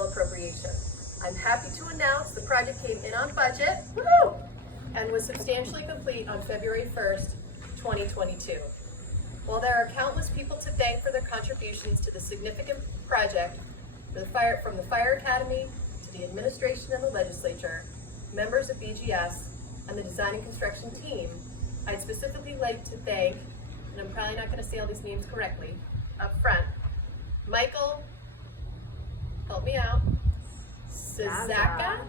supplemental appropriation. I'm happy to announce the project came in on budget, woohoo, and was substantially complete on February 1st, 2022. While there are countless people to thank for their contributions to the significant project, from the Fire Academy to the administration and the legislature, members of BGS, and the design and construction team, I'd specifically like to thank, and I'm probably not going to say all these names correctly, up front, Michael, help me out, Sazaka,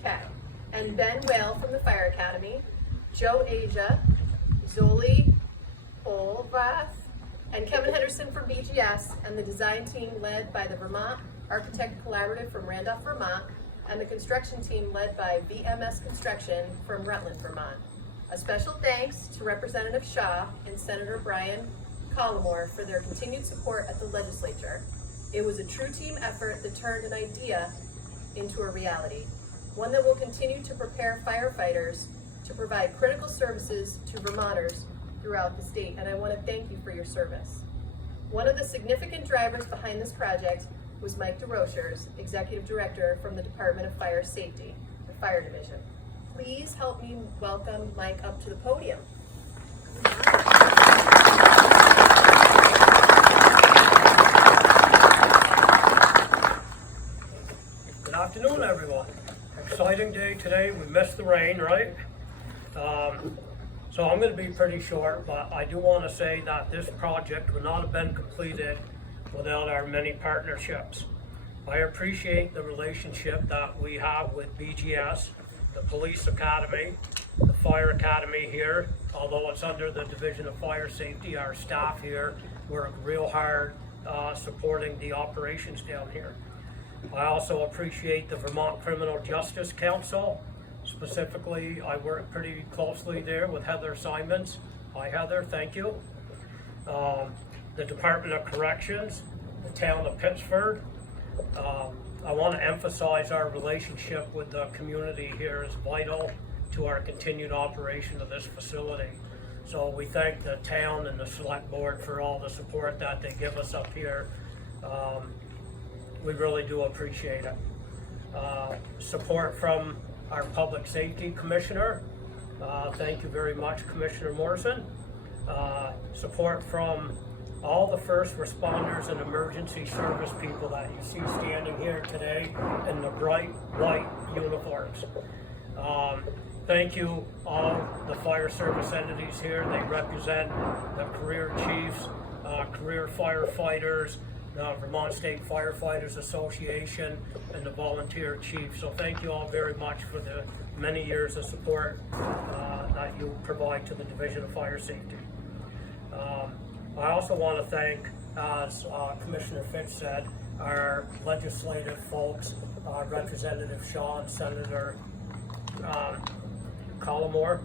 okay, and Ben Whale from the Fire Academy, Joe Asia, Zoli Olvath, and Kevin Henderson from BGS, and the design team led by the Vermont Architect Collaborative from Randolph, Vermont, and the construction team led by VMS Construction from Rutland, Vermont. A special thanks to Representative Shaw and Senator Brian Collmore for their continued support at the legislature. It was a true team effort that turned an idea into a reality, one that will continue to prepare firefighters to provide critical services to Vermonters throughout the state, and I want to thank you for your service. One of the significant drivers behind this project was Mike DeRochers, Executive Director from the Department of Fire Safety, the Fire Division. Please help me welcome Mike up to the podium. Good afternoon, everyone. Exciting day today. We missed the rain, right? So I'm going to be pretty short, but I do want to say that this project would not have been completed without our many partnerships. I appreciate the relationship that we have with BGS, the Police Academy, the Fire Academy here. Although it's under the Division of Fire Safety, our staff here work real hard supporting the operations down here. I also appreciate the Vermont Criminal Justice Council. Specifically, I work pretty closely there with Heather Simons. Hi Heather, thank you. The Department of Corrections, the town of Pittsford. I want to emphasize our relationship with the community here is vital to our continued operation of this facility. So we thank the town and the select board for all the support that they give us up here. We really do appreciate it. Support from our Public Safety Commissioner. Thank you very much, Commissioner Morrison. Support from all the first responders and emergency service people that you see standing here today in the bright white uniforms. Thank you all the fire service entities here. They represent the career chiefs, career firefighters, the Vermont State Firefighters Association, and the volunteer chief. So thank you all very much for the many years of support that you provide to the Division of Fire Safety. I also want to thank, as Commissioner Fitch said, our legislative folks, Representative Shaw and Senator Collmore,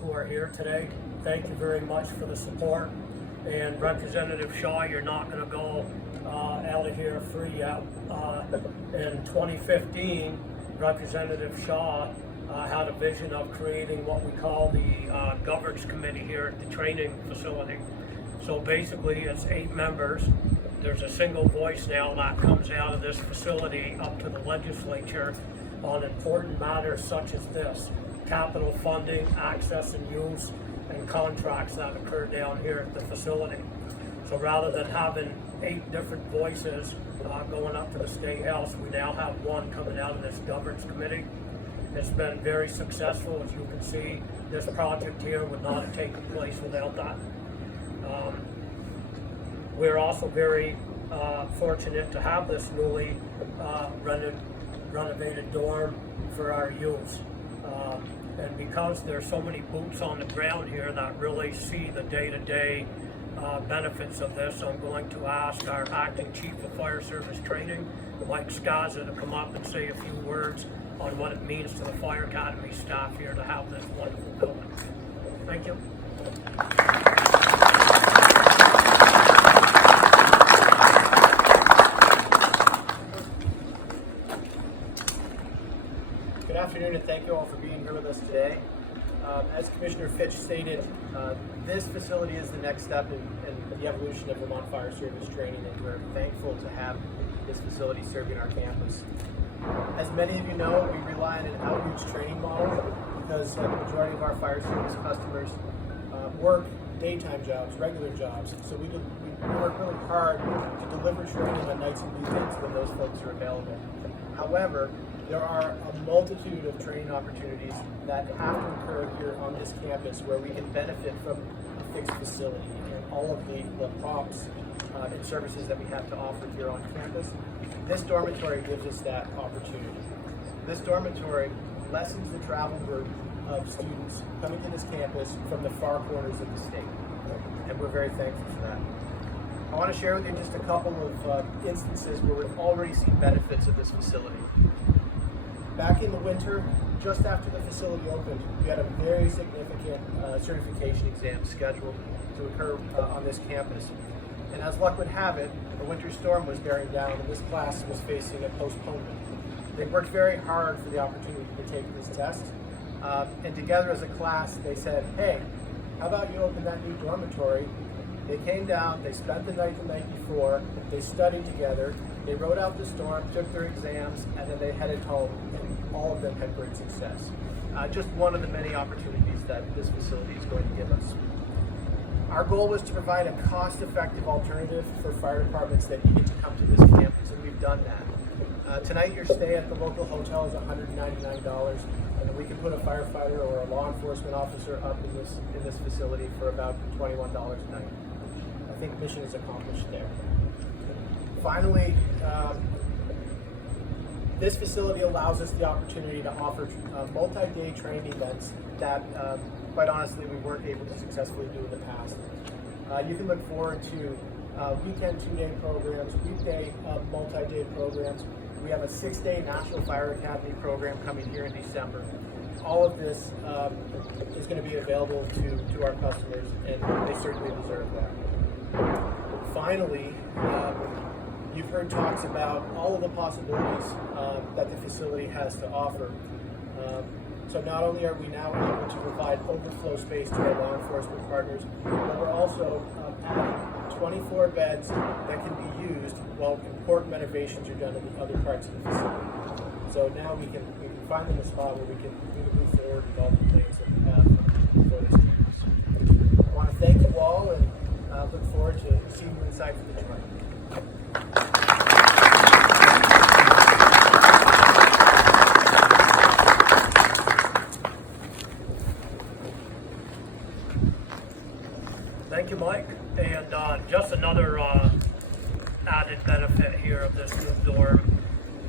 who are here today. Thank you very much for the support. And Representative Shaw, you're not going to go out of here free yet. In 2015, Representative Shaw had a vision of creating what we call the governance committee here at the training facility. So basically it's 8 members. There's a single voice now that comes out of this facility up to the legislature on important matters such as this: capital funding, access and use, and contracts that occur down here at the facility. So rather than having 8 different voices going up to the State House, we now have one coming out of this governance committee. It's been very successful. As you can see, this project here would not have taken place without that. We're also very fortunate to have this newly renovated dorm for our youth. And because there's so many boots on the ground here that really see the day-to-day benefits of this, I'm going to ask our Acting Chief of Fire Service Training, Mike Skaza, to come up and say a few words on what it means to the Fire Academy staff here to have this wonderful building. Thank you. Good afternoon, and thank you all for being here with us today. As Commissioner Fitch stated, this facility is the next step in the evolution of Vermont Fire Service training, and we're thankful to have this facility serving our campus. As many of you know, we rely on an outreach training model because the majority of our fire service customers work daytime jobs, regular jobs. So we work really hard to deliver training on nights and weekends when those folks are available. However, there are a multitude of training opportunities that have to occur here on this campus where we can benefit from a fixed facility and all of the props and services that we have to offer here on campus. This dormitory gives us that opportunity. This dormitory lessens the travel burden of students coming to this campus from the far corners of the state, and we're very thankful for that. I want to share with you just a couple of instances where we've already seen benefits of this facility. Back in the winter, just after the facility opened, we had a very significant certification exam scheduled to occur on this campus. And as luck would have it, a winter storm was bearing down and this class was facing a postponement. They worked very hard for the opportunity to take this test. And together as a class, they said, hey, how about you open that new dormitory? They came down, they spent the night before, they studied together, they rode out the storm, took their exams, and then they headed home, and all of them had great success. Just one of the many opportunities that this facility is going to give us. Our goal was to provide a cost-effective alternative for fire departments that needed to come to this campus, and we've done that. Tonight, your stay at the local hotel is $199, and we can put a firefighter or a law enforcement officer up in this facility for about $21 a night. I think mission is accomplished there. Finally, this facility allows us the opportunity to offer multi-day training events that, quite honestly, we weren't able to successfully do in the past. You can look forward to weekend 2-day programs, weekday multi-day programs. We have a 6-day National Fire Academy program coming here in December. All of this is going to be available to our customers, and they certainly deserve that. Finally, you've heard talks about all of the possibilities that the facility has to offer. So not only are we now able to provide overflow space to our law enforcement partners, but we're also adding 24 beds that can be used while important renovations are done in the other parts of the facility. So now we can find them a spot where we can move forward with all the plans that we have for this campus. I want to thank you all and look forward to seeing you inside for the tour. Thank you, Mike. And just another added benefit here of this new dorm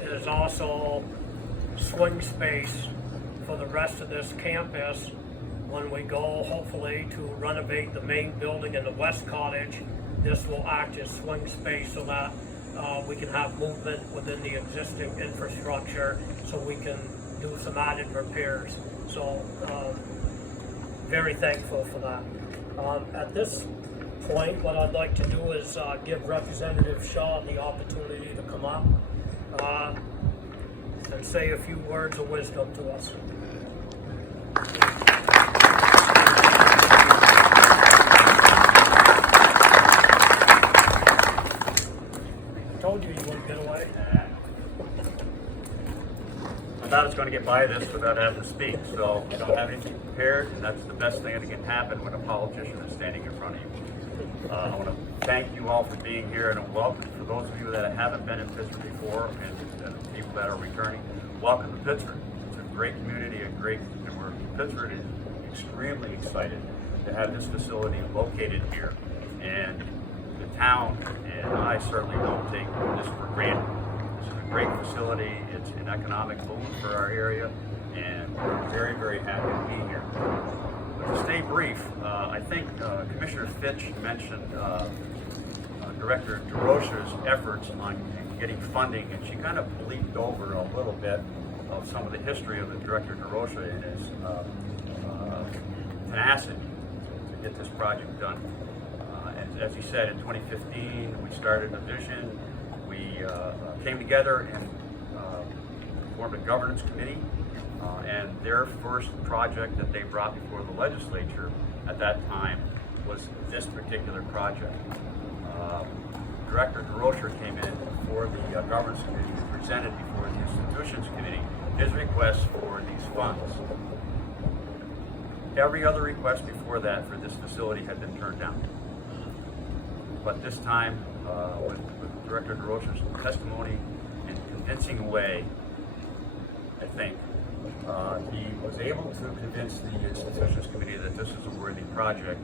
is also swing space for the rest of this campus when we go, hopefully, to renovate the main building in the West Cottage. This will act as swing space so that we can have movement within the existing infrastructure so we can do some added repairs. So very thankful for that. At this point, what I'd like to do is give Representative Shaw the opportunity to come up and say a few words of wisdom to us. I told you wouldn't get away. I thought I was going to get by this without having to speak, so I don't have anything prepared, and that's the best thing that can happen when a politician is standing in front of you. I want to thank you all for being here, and welcome for those of you that haven't been in Pittsburgh before, and people that are returning. Welcome to Pittsburgh. It's a great community, Pittsburgh is extremely excited to have this facility located here, and the town and I certainly don't take this for granted. This is a great facility. It's an economic boom for our area, and we're very, very happy to be here. But to stay brief, I think Commissioner Fitch mentioned Director DeRocha's efforts on getting funding, and she kind of leaped over a little bit of some of the history of the Director DeRocha and his tenacity to get this project done. And as he said, in 2015, we started a vision. We came together and formed a governance committee, and their first project that they brought before the legislature at that time was this particular project. Director DeRocher came in before the Governance Committee and presented before the Institutions Committee his request for these funds. Every other request before that for this facility had been turned down. But this time, with Director DeRocher's testimony and convincing way, I think, he was able to convince the Institutions Committee that this is a worthy project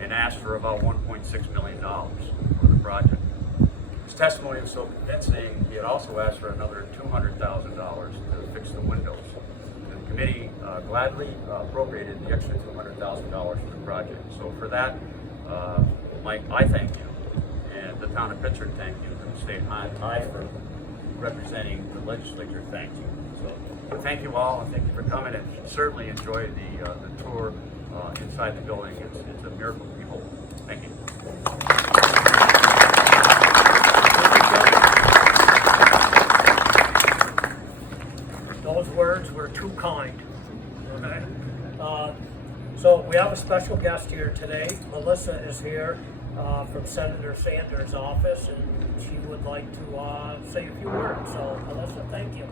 and asked for about $1.6 million for the project. His testimony was so convincing, he had also asked for another $200,000 to fix the windows. The committee gladly appropriated the extra $200,000 for the project. So for that, Mike, I thank you, and the town of Pittsburgh thank you, and the state high for representing the legislature thanks you. So thank you all, and thank you for coming, and certainly enjoy the tour inside the building. It's a miracle to behold. Thank you. Those words were too kind. Okay. So we have a special guest here today. Melissa is here from Senator Sanders' office, and she would like to say a few words. So Melissa, thank you.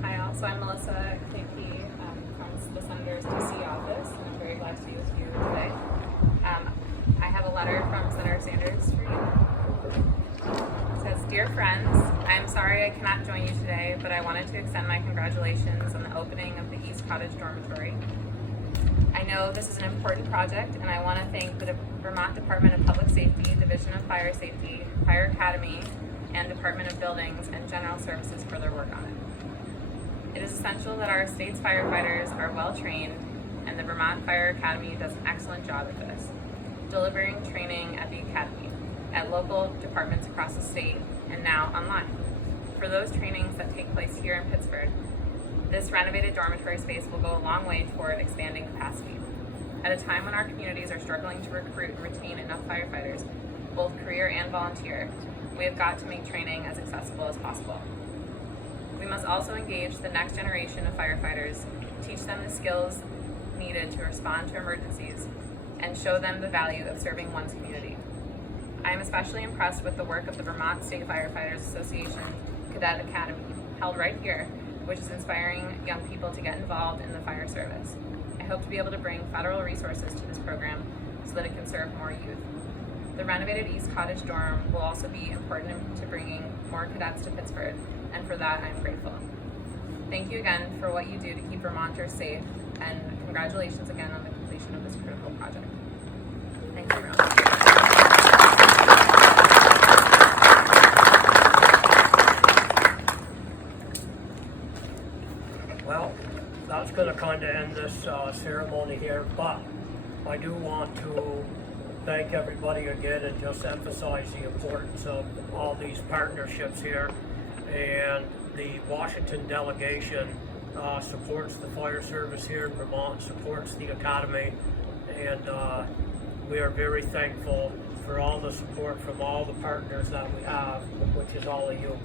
Hi all, so I'm Melissa KP from the Senator's DC office, and I'm very glad to be with you today. I have a letter from Senator Sanders for you. It says, "Dear friends, I am sorry I cannot join you today, but I wanted to extend my congratulations on the opening of the East Cottage Dormitory. I know this is an important project, and I want to thank the Vermont Department of Public Safety, Division of Fire Safety, Fire Academy, and Department of Buildings and General Services for their work on it. It is essential that our state's firefighters are well trained, and the Vermont Fire Academy does an excellent job at this, delivering training at the Academy, at local departments across the state, and now online. For those trainings that take place here in Pittsburgh, this renovated dormitory space will go a long way toward expanding capacity. At a time when our communities are struggling to recruit and retain enough firefighters, both career and volunteer, we have got to make training as accessible as possible. We must also engage the next generation of firefighters, teach them the skills needed to respond to emergencies, and show them the value of serving one's community. I am especially impressed with the work of the Vermont State Firefighters Association Cadet Academy, held right here, which is inspiring young people to get involved in the fire service. I hope to be able to bring federal resources to this program so that it can serve more youth. The renovated East Cottage dorm will also be important to bringing more cadets to Pittsburgh, and for that I'm grateful. Thank you again for what you do to keep Vermonters safe, and congratulations again on the completion of this critical project. Thanks everyone. Well, that's going to kind of end this ceremony here, but I do want to thank everybody again and just emphasize the importance of all these partnerships here. And the Washington delegation supports the fire service here in Vermont, supports the Academy, and we are very thankful for all the support from all the partners that we have, which is all of you.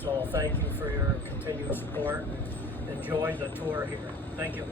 So thank you for your continued support. Enjoy the tour here. Thank you.